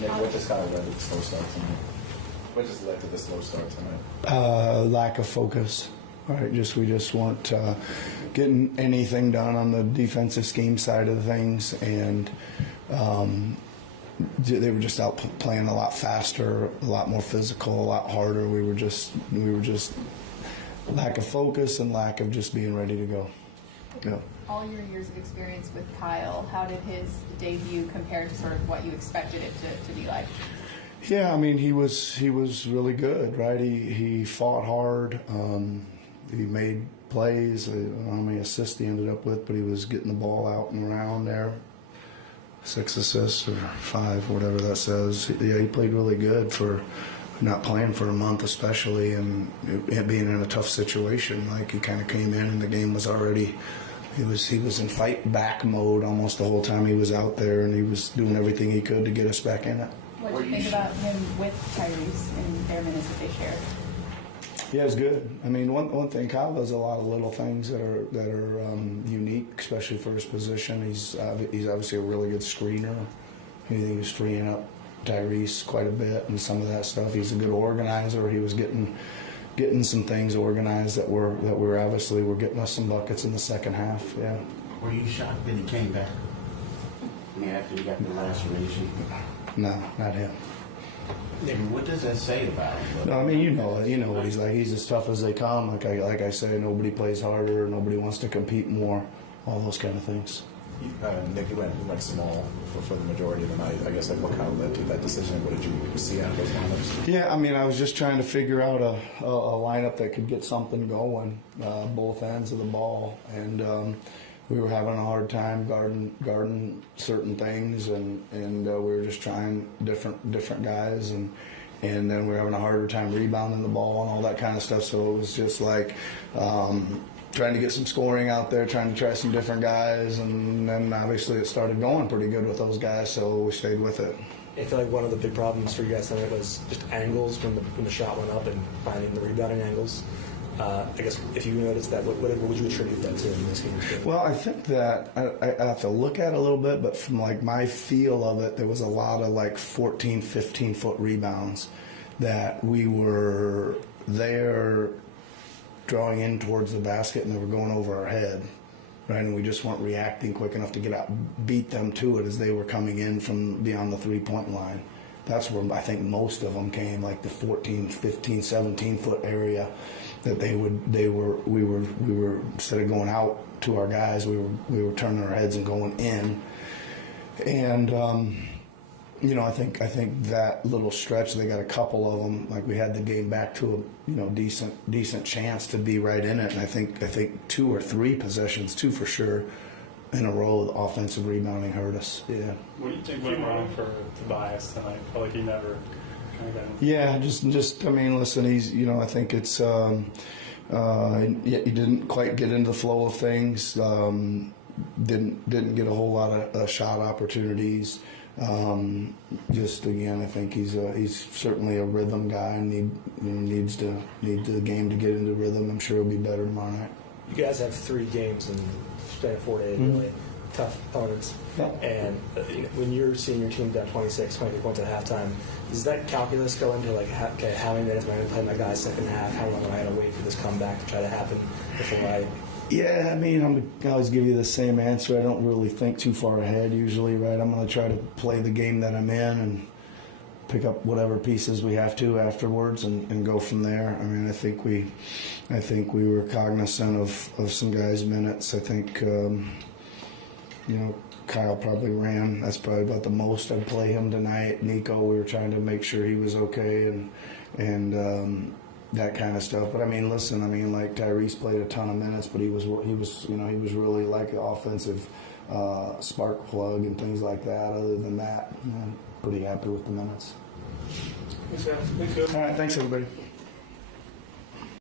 Nick, what just kind of led to the slow start tonight? What just led to the slow start tonight? Lack of focus. Right, we just weren't getting anything done on the defensive scheme side of things, and they were just out playing a lot faster, a lot more physical, a lot harder. We were just lack of focus and lack of just being ready to go. Yeah. All your years of experience with Kyle, how did his debut compare to sort of what you expected it to be like? Yeah, I mean, he was really good, right? He fought hard. He made plays. I don't know how many assists he ended up with, but he was getting the ball out and around there. 6 assists or 5, whatever that says. Yeah, he played really good for not playing for a month, especially, and it being in a tough situation. Like, he kind of came in and the game was already. He was in fight back mode almost the whole time he was out there, and he was doing everything he could to get us back in it. What do you think about him with Tyrese and their minutes that they shared? Yeah, it's good. I mean, one thing, Kyle does a lot of little things that are unique, especially for his position. He's obviously a really good screener. He was freeing up Tyrese quite a bit and some of that stuff. He's a good organizer. He was getting some things organized that were obviously were getting us some buckets in the second half. Yeah. Were you shocked that he came back? I mean, after he got the laceration? No, not him. What does that say about him? No, I mean, you know what he's like. He's as tough as they come. Like I say, nobody plays harder. Nobody wants to compete more. All those kind of things. Nick, you went small for the majority of the night. I guess what kind of led to that decision? What did you see out of those lineups? Yeah, I mean, I was just trying to figure out a lineup that could get something going, both ends of the ball, and we were having a hard time guarding certain things, and we were just trying different guys, and then we were having a harder time rebounding the ball and all that kind of stuff. So it was just like trying to get some scoring out there, trying to try some different guys, and then obviously it started going pretty good with those guys, so we stayed with it. I feel like one of the big problems for you guys tonight was just angles when the shot went up and finding the rebounding angles. I guess if you noticed that, what would you attribute that to in this game? Well, I think that I have to look at it a little bit, but from like my feel of it, there was a lot of like 14, 15-foot rebounds that we were there drawing in towards the basket and they were going over our head, right? And we just weren't reacting quick enough to beat them to it as they were coming in from beyond the three-point line. That's where I think most of them came, like the 14, 15, 17-foot area. That we were instead of going out to our guys, we were turning our heads and going in, and I think that little stretch they got a couple of them. Like we had the game back to a decent chance to be right in it, and I think 2 or 3 possessions, 2 for sure, in a row, the offensive rebounding hurt us. Yeah. What do you think went wrong for Tobias tonight? I felt like he never. Yeah, just I mean, listen, he's I think it's he didn't quite get into the flow of things. Didn't get a whole lot of shot opportunities. Just again, I think he's certainly a rhythm guy and needs the game to get into rhythm. I'm sure he'll be better tomorrow night. You guys have 3 games in span of 4 days, really tough opponents. Yeah. And when you're seeing your team down 26, 23 points at halftime, does that calculus go into like, okay, how many minutes am I going to play my guys second half? How long am I going to wait for this comeback to try to happen before I? Yeah, I mean, I always give you the same answer. I don't really think too far ahead usually, right? I'm going to try to play the game that I'm in and pick up whatever pieces we have to afterwards and go from there. I mean, I think we were cognizant of some guys' minutes. I think, Kyle probably ran. That's probably about the most I'd play him tonight. Nico, we were trying to make sure he was okay and that kind of stuff. But I mean, listen, like Tyrese played a ton of minutes, but he was really like an offensive spark plug and things like that. Other than that, pretty happy with the minutes. Thanks, guys. Thanks, All right, thanks everybody.